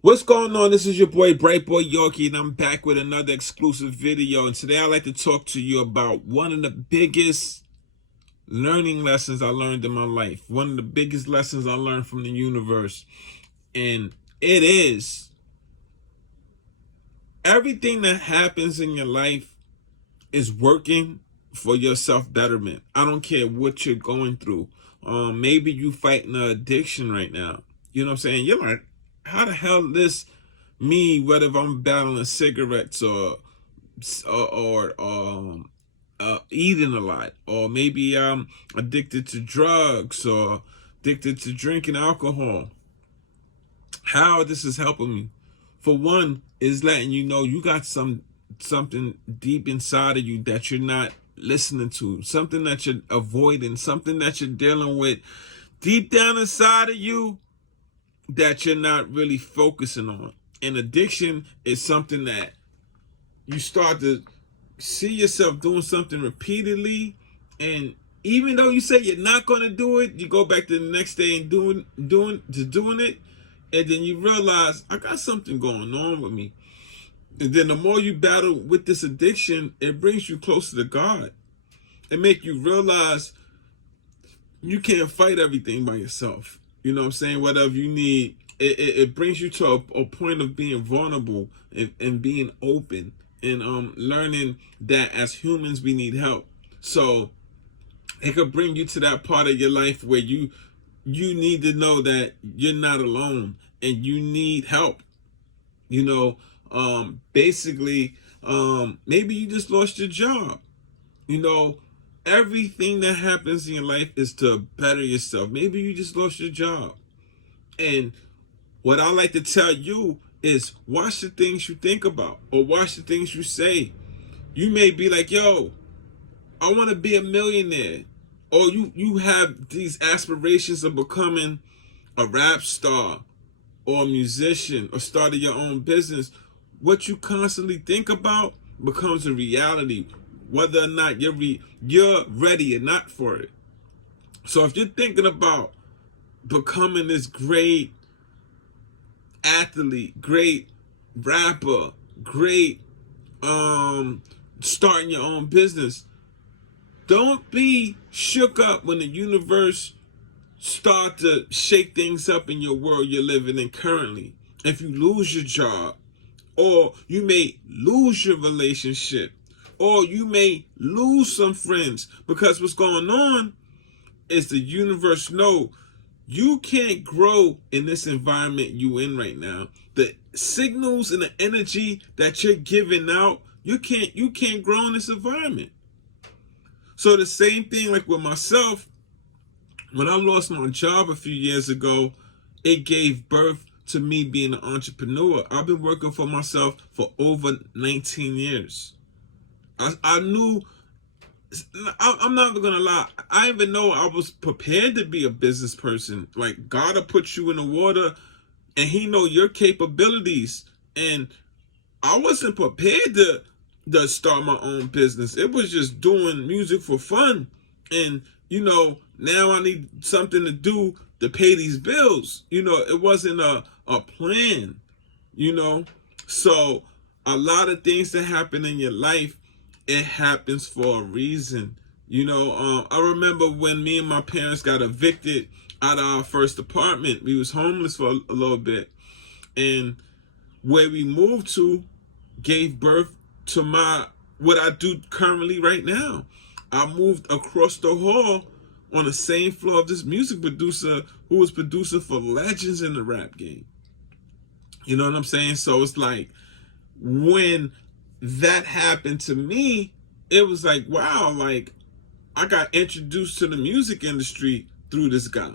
What's going on? This is your boy Bright Boy Yorkie, and I'm back with another exclusive video. And today I'd like to talk to you about one of the biggest learning lessons I learned in my life. One of the biggest lessons I learned from the universe. And it is everything that happens in your life is working for your self-betterment. I don't care what you're going through. Maybe you fighting an addiction right now. You know what I'm saying? You're like, how the hell this me, whether if I'm battling cigarettes or eating a lot, or maybe I'm addicted to drugs or addicted to drinking alcohol. How this is helping me? For one, is letting you know you got something deep inside of you that you're not listening to, something that you're avoiding, something that you're dealing with deep down inside of you that you're not really focusing on. And addiction is something that you start to see yourself doing something repeatedly, and even though you say you're not going to do it, you go back to the next day and doing it, and then you realize I got something going on with me. And then the more you battle with this addiction, it brings you closer to God. It make you realize you can't fight everything by yourself. You know what I'm saying? Whatever you need, it brings you to a point of being vulnerable and being open and learning that as humans we need help. So it could bring you to that part of your life where you need to know that you're not alone and you need help. You know, basically, maybe you just lost your job. You know, everything that happens in your life is to better yourself. Maybe you just lost your job. And what I like to tell you is watch the things you think about or watch the things you say. You may be like, yo, I want to be a millionaire. Or you have these aspirations of becoming a rap star or a musician or starting your own business. What you constantly think about becomes a reality, whether or not you're ready or not for it. So if you're thinking about becoming this great athlete, great rapper, great starting your own business, don't be shook up when the universe start to shake things up in your world you're living in currently. If you lose your job, or you may lose your relationship, or you may lose some friends, because what's going on is the universe know you can't grow in this environment you in right now. The signals and the energy that you're giving out, you can't grow in this environment. So the same thing like with myself, when I lost my job a few years ago, it gave birth to me being an entrepreneur. I've been working for myself for over 19 years. I knew, I'm not even gonna lie, I didn't even know I was prepared to be a business person. Like, God will put you in the water and He know your capabilities. And I wasn't prepared to start my own business. It was just doing music for fun. And, now I need something to do to pay these bills. It wasn't a plan, you know. So a lot of things that happen in your life, it happens for a reason. I remember when me and my parents got evicted out of our first apartment. We was homeless for a little bit. And where we moved to gave birth to what I do currently right now. I moved across the hall on the same floor of this music producer who was producing for legends in the rap game. You know what I'm saying? So it's like, when that happened to me, it was like, wow, like, I got introduced to the music industry through this guy.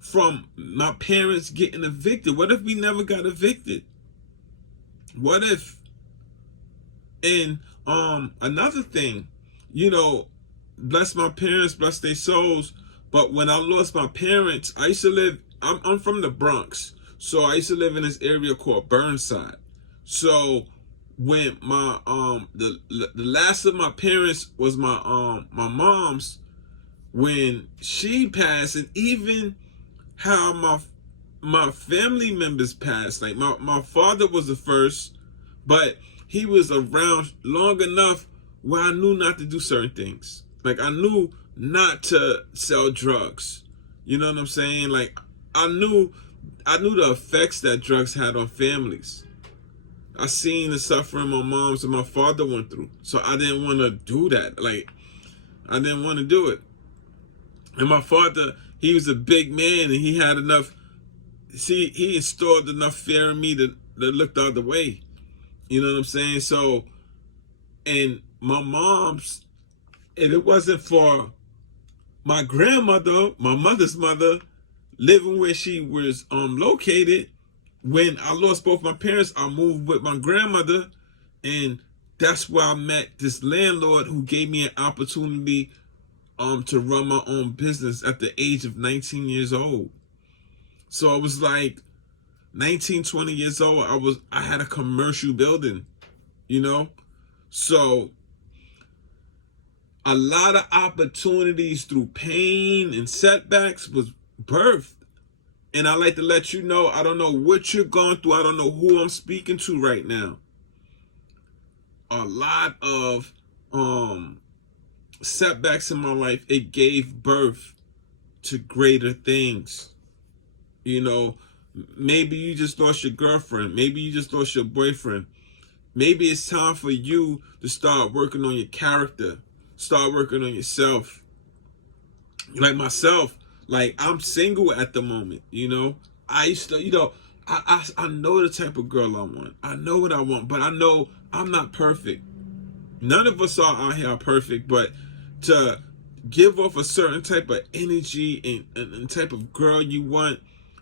From my parents getting evicted. What if we never got evicted? What if? And another thing, bless my parents, bless their souls. But when I lost my parents, I used to live, I'm from the Bronx. So I used to live in this area called Burnside. So when my the last of my parents was my mom's, when she passed, and even how my family members passed. Like my father was the first, but he was around long enough where I knew not to do certain things. Like I knew not to sell drugs. You know what I'm saying? Like I knew the effects that drugs had on families. I seen the suffering my moms and my father went through. So I didn't want to do that. Like I didn't want to do it. And my father, he was a big man and he had enough, see, he installed enough fear in me to look the other way. You know what I'm saying? So, and my mom's, if it wasn't for my grandmother, my mother's mother, living where she was located, when I lost both my parents, I moved with my grandmother, and that's where I met this landlord who gave me an opportunity to run my own business at the age of 19 years old. So I was like 19, 20 years old. I had a commercial building, you know? So a lot of opportunities through pain and setbacks was birthed. And I like to let you know, I don't know what you're going through. I don't know who I'm speaking to right now. A lot of setbacks in my life, it gave birth to greater things. You know, maybe you just lost your girlfriend. Maybe you just lost your boyfriend. Maybe it's time for you to start working on your character. Start working on yourself. Like myself, like I'm single at the moment, you know. I used to, you know, I know the type of girl I want. I know what I want, but I know I'm not perfect. None of us are out here perfect, but to give off a certain type of energy and type of girl you want,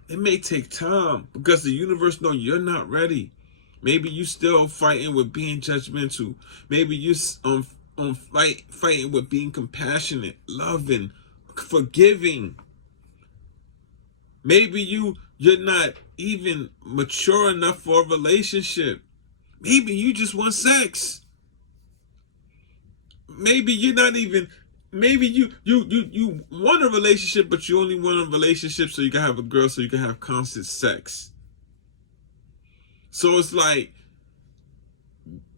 it may take time because the universe know you're not ready. Maybe you still fighting with being judgmental. Maybe you fighting with being compassionate, loving, forgiving. Maybe you're not even mature enough for a relationship. Maybe you just want sex. Maybe you're not even, maybe you want a relationship, but you only want a relationship so you can have a girl, so you can have constant sex. So it's like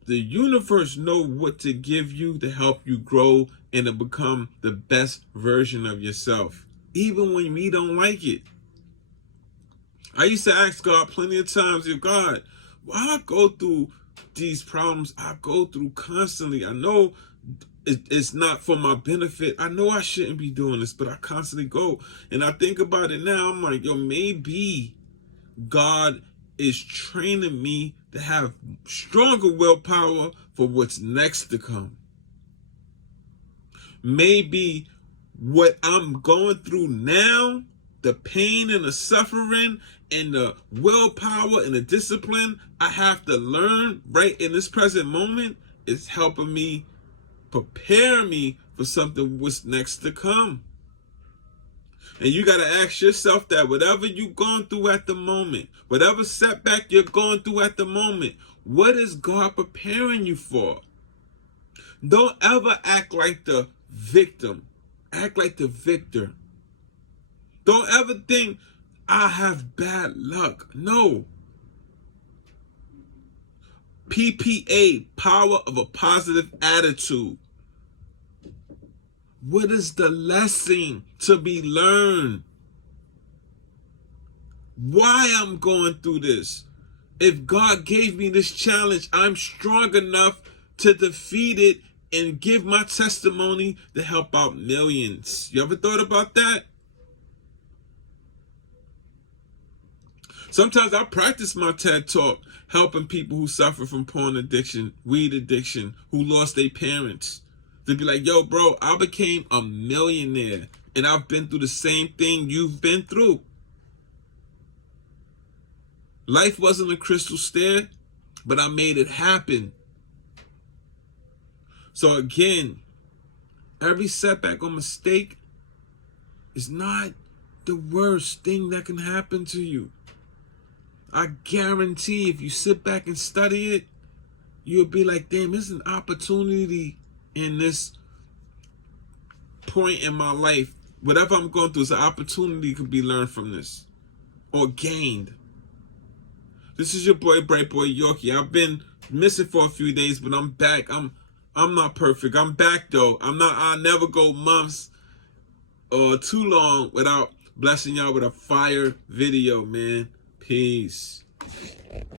the universe know what to give you to help you grow and to become the best version of yourself, even when we don't like it. I used to ask God plenty of times, God, why I go through these problems I go through constantly? I know it's not for my benefit. I know I shouldn't be doing this, but I constantly go. And I think about it now, I'm like, maybe God is training me to have stronger willpower for what's next to come. Maybe what I'm going through now, the pain and the suffering and the willpower and the discipline I have to learn right in this present moment is helping me, prepare me for something what's next to come. And you got to ask yourself that whatever you're going through at the moment, whatever setback you're going through at the moment, what is God preparing you for? Don't ever act like the victim. Act like the victor. Don't ever think, I have bad luck. No. PPA, power of a positive attitude. What is the lesson to be learned? Why I'm going through this? If God gave me this challenge, I'm strong enough to defeat it and give my testimony to help out millions. You ever thought about that? Sometimes I practice my TED Talk helping people who suffer from porn addiction, weed addiction, who lost their parents. To be like, yo, bro, I became a millionaire and I've been through the same thing you've been through. Life wasn't a crystal stair, but I made it happen. So again, every setback or mistake is not the worst thing that can happen to you. I guarantee if you sit back and study it, you'll be like, damn, there's an opportunity in this point in my life. Whatever I'm going through is an opportunity could be learned from this. or gained. This is your boy, Bright Boy Yorkie. I've been missing for a few days, but I'm back. I'm not perfect. I'm back though. I'll never go months or too long without blessing y'all with a fire video, man. Peace.